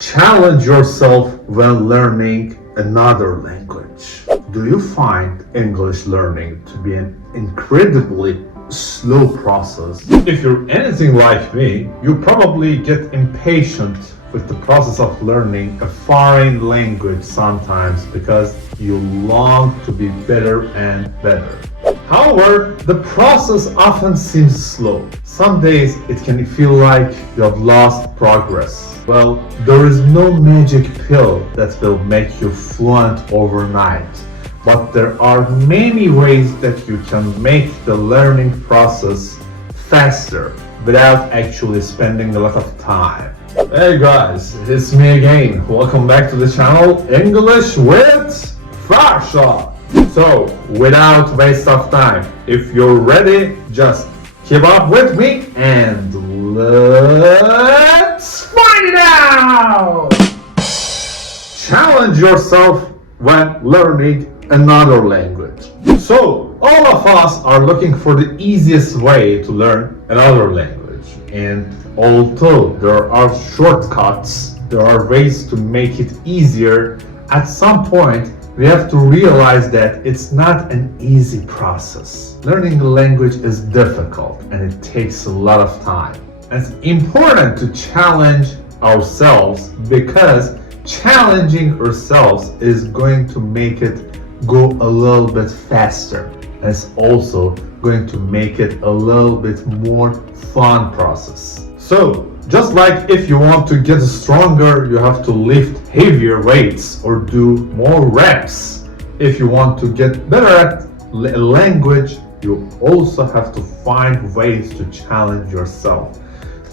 Challenge yourself when learning another language. Do you find English learning to be an incredibly slow process? If you're anything like me, you probably get impatient with the process of learning a foreign language sometimes because you long to be better and better. However, the process often seems slow. Some days it can feel like you have lost progress. Well, there is no magic pill that will make you fluent overnight, but there are many ways that you can make the learning process faster without actually spending a lot of time. Hey guys, it's me again. Welcome back to the channel English with Farsha. So, without waste of time, if you're ready, just keep up with me and let's find it out! Challenge yourself when learning another language. So, all of us are looking for the easiest way to learn another language. And although there are shortcuts, there are ways to make it easier, at some point we have to realize that it's not an easy process. Learning a language is difficult and it takes a lot of time. It's important to challenge ourselves because challenging ourselves is going to make it go a little bit faster. And it's also going to make it a little bit more fun process. So, just like if you want to get stronger, you have to lift heavier weights or do more reps. If you want to get better at a language, you also have to find ways to challenge yourself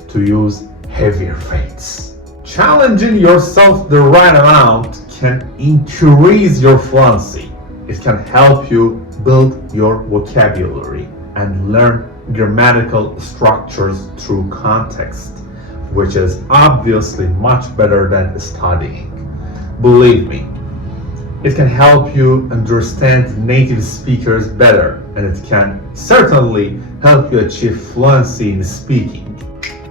to use heavier weights. Challenging yourself the right amount can increase your fluency. It can help you build your vocabulary and learn grammatical structures through context, which is obviously much better than studying. Believe me, it can help you understand native speakers better, and it can certainly help you achieve fluency in speaking.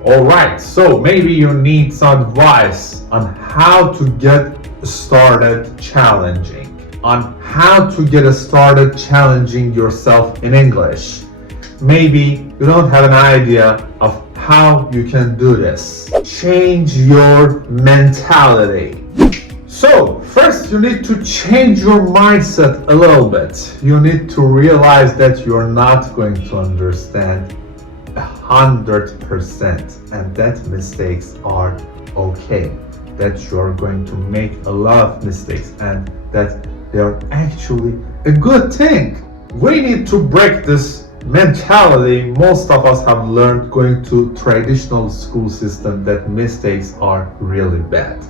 Alright, so maybe you need some advice on how to get started challenging, on how to get started challenging yourself in English. Maybe you don't have an idea of how you can do this. Change your mentality. So, first you need to change your mindset a little bit. You need to realize that you're not going to understand 100% and that mistakes are okay. That you're going to make a lot of mistakes and that they're actually a good thing. We need to break this mentality. Most of us have learned going to traditional school system that mistakes are really bad.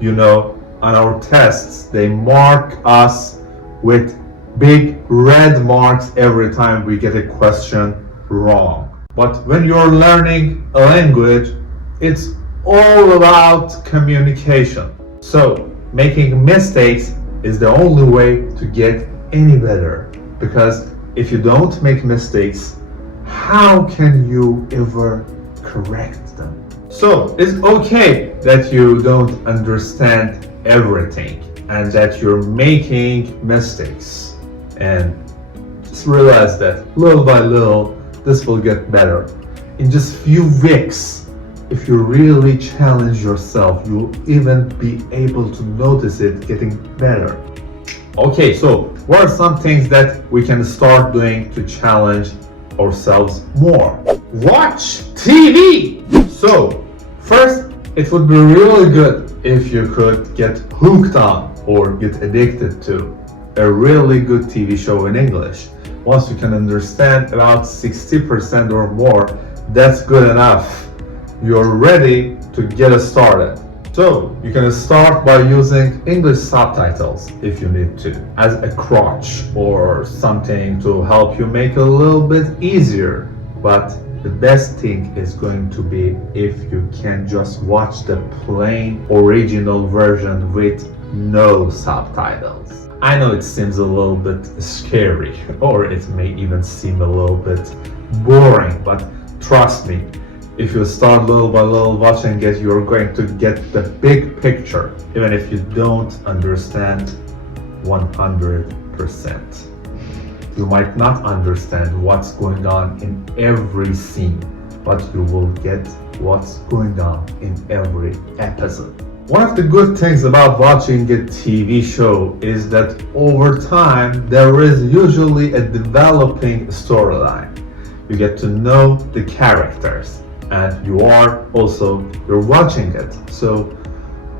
You know, on our tests, they mark us with big red marks every time we get a question wrong. But when you're learning a language, it's all about communication. So, making mistakes is the only way to get any better. Because if you don't make mistakes, how can you ever correct them? So, it's okay that you don't understand everything and that you're making mistakes. And just realize that little by little, this will get better. In just few weeks, if you really challenge yourself, you'll even be able to notice it getting better. Okay, so what are some things that we can start doing to challenge ourselves more? Watch TV! So, first, it would be really good if you could get hooked on or get addicted to a really good TV show in English. Once you can understand about 60% or more, that's good enough. You're ready to get started. So, you can start by using English subtitles if you need to, as a crutch or something to help you make it a little bit easier. But the best thing is going to be if you can just watch the plain original version with no subtitles. I know it seems a little bit scary, or it may even seem a little bit boring, but trust me, if you start little by little watching it, you're going to get the big picture, even if you don't understand 100%. You might not understand what's going on in every scene, but you will get what's going on in every episode. One of the good things about watching a TV show is that over time there is usually a developing storyline. You get to know the characters, and you're watching it. So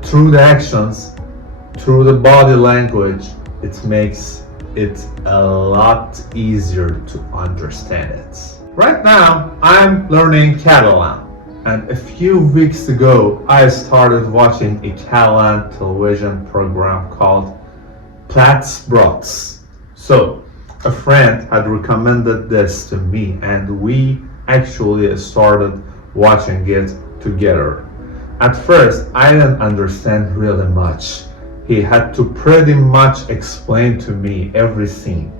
through the actions, through the body language, it makes it a lot easier to understand it. Right now, I'm learning Catalan, and a few weeks ago, I started watching a Catalan television program called Plats Brots. So, a friend had recommended this to me, and we actually started watching it together. At first, I didn't understand really much. He had to pretty much explain to me every scene,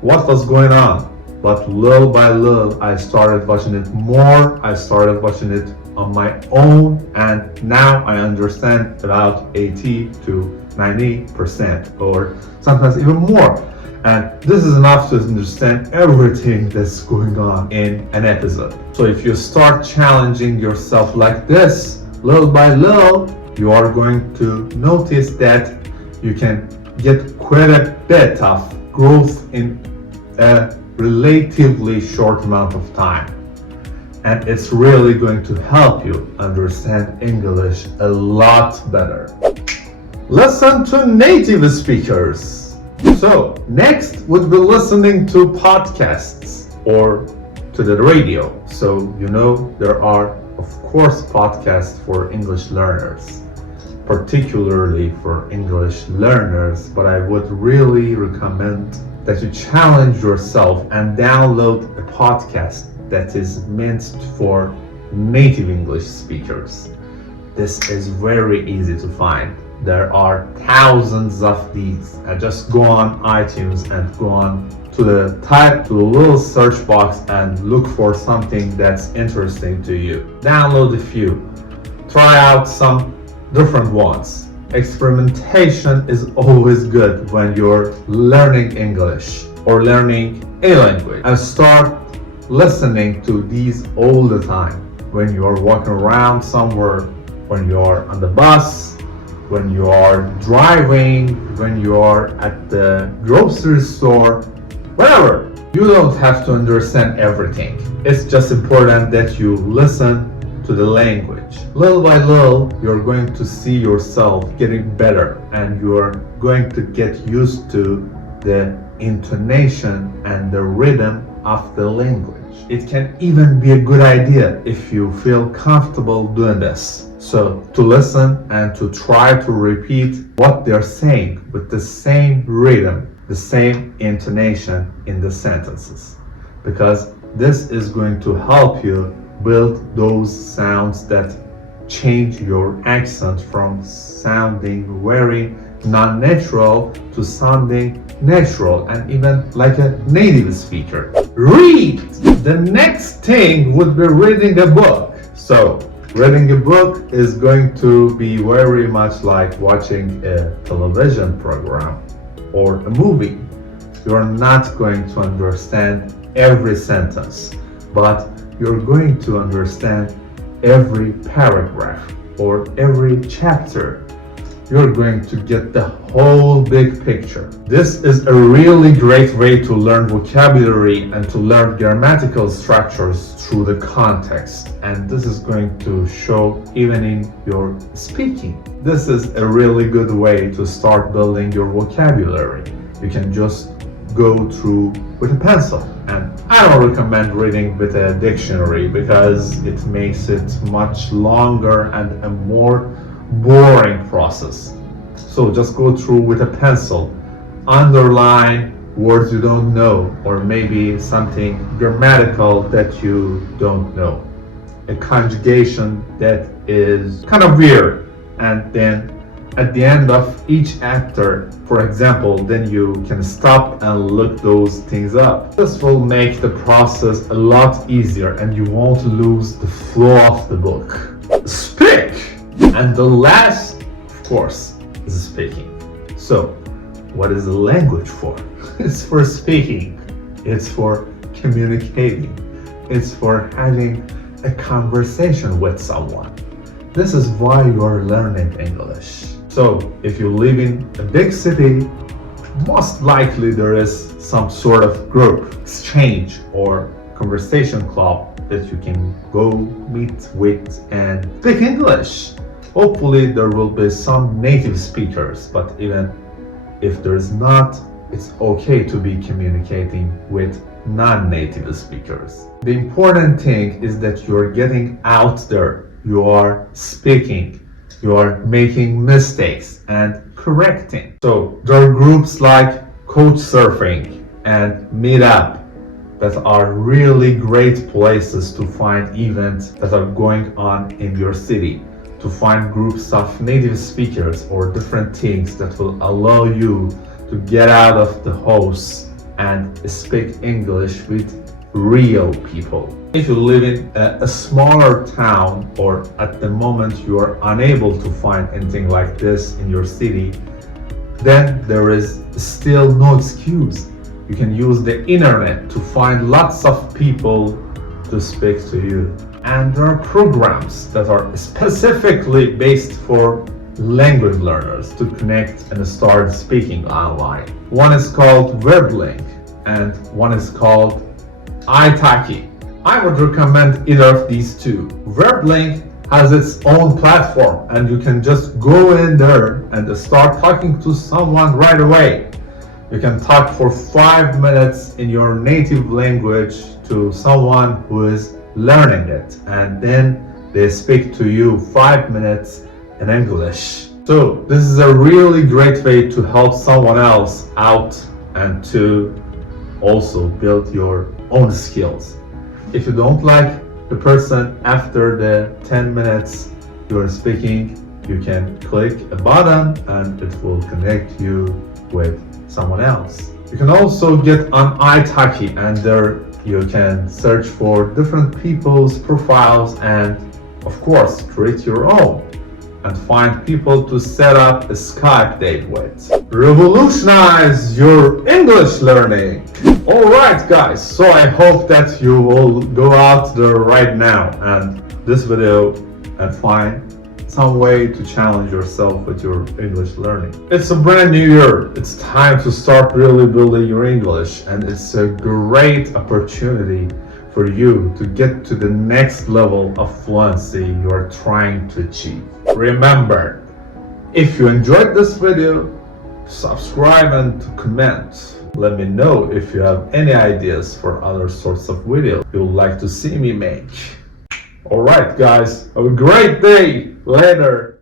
what was going on. But little by little, I started watching it more. I started watching it on my own, and now I understand about 80 to 90%, or sometimes even more. And this is enough to understand everything that's going on in an episode. So if you start challenging yourself like this, little by little, you are going to notice that you can get quite a bit of growth in a relatively short amount of time. And it's really going to help you understand English a lot better. Listen to native speakers. So next would be listening to podcasts or to the radio. So there are of course podcasts for English learners, particularly for English learners, but I would really recommend that you challenge yourself and download a podcast that is meant for native English speakers. This is very easy to find. There are thousands of these. Just go on iTunes and go on to the little search box and look for something that's interesting to you. Download a few. Try out some different ones. Experimentation is always good when you're learning English or learning a language. And start listening to these all the time. When you're walking around somewhere, when you're on the bus, when you are driving, when you are at the grocery store, whatever. You don't have to understand everything. It's just important that you listen to the language. Little by little, you're going to see yourself getting better, and you're going to get used to the intonation and the rhythm of the language. It can even be a good idea if you feel comfortable doing this. So to listen and to try to repeat what they're saying with the same rhythm, the same intonation in the sentences, because this is going to help you build those sounds that change your accent from sounding very non-natural to sounding natural and even like a native speaker. Read! The next thing would be reading a book. So reading a book is going to be very much like watching a television program or a movie. You're not going to understand every sentence, but you're going to understand every paragraph or every chapter. You're going to get the whole big picture. This is a really great way to learn vocabulary and to learn grammatical structures through the context. And this is going to show even in your speaking. This is a really good way to start building your vocabulary. You can just go through with a pencil. And I don't recommend reading with a dictionary because it makes it much longer and a more boring process. So just go through with a pencil. Underline words you don't know, or maybe something grammatical that you don't know. A conjugation that is kind of weird, and then at the end of each chapter, for example, then you can stop and look those things up. This will make the process a lot easier and you won't lose the flow of the book. Speak! And the last, of course, is speaking. So, what is the language for? It's for speaking. It's for communicating. It's for having a conversation with someone. This is why you are learning English. So, if you live in a big city, most likely there is some sort of group, exchange, or conversation club that you can go meet with and speak English. Hopefully there will be some native speakers, but even if there's not, it's okay to be communicating with non-native speakers. The important thing is that you're getting out there, you are speaking, you are making mistakes and correcting. So there are groups like Couchsurfing and Meetup that are really great places to find events that are going on in your city, to find groups of native speakers or different things that will allow you to get out of the house and speak English with real people. If you live in a smaller town or at the moment you are unable to find anything like this in your city, then there is still no excuse. You can use the internet to find lots of people to speak to you. And there are programs that are specifically based for language learners to connect and start speaking online. One is called Verblink and one is called italki. I would recommend either of these two. Verblink has its own platform and you can just go in there and start talking to someone right away. You can talk for 5 minutes in your native language to someone who is learning it, and then they speak to you 5 minutes in English. So this is a really great way to help someone else out and to also build your own skills. If you don't like the person after the 10 minutes you're speaking, you can click a button and it will connect you with someone else. You can also get on italki and there you can search for different people's profiles and of course create your own and find people to set up a Skype date with. Revolutionize your English learning! Alright guys, so I hope that you will go out there right now and this video and find some way to challenge yourself with your English learning. It's a brand new year. It's time to start really building your English and it's a great opportunity for you to get to the next level of fluency you are trying to achieve. Remember, if you enjoyed this video, subscribe and comment. Let me know if you have any ideas for other sorts of videos you would like to see me make. Alright guys, have a great day! Later!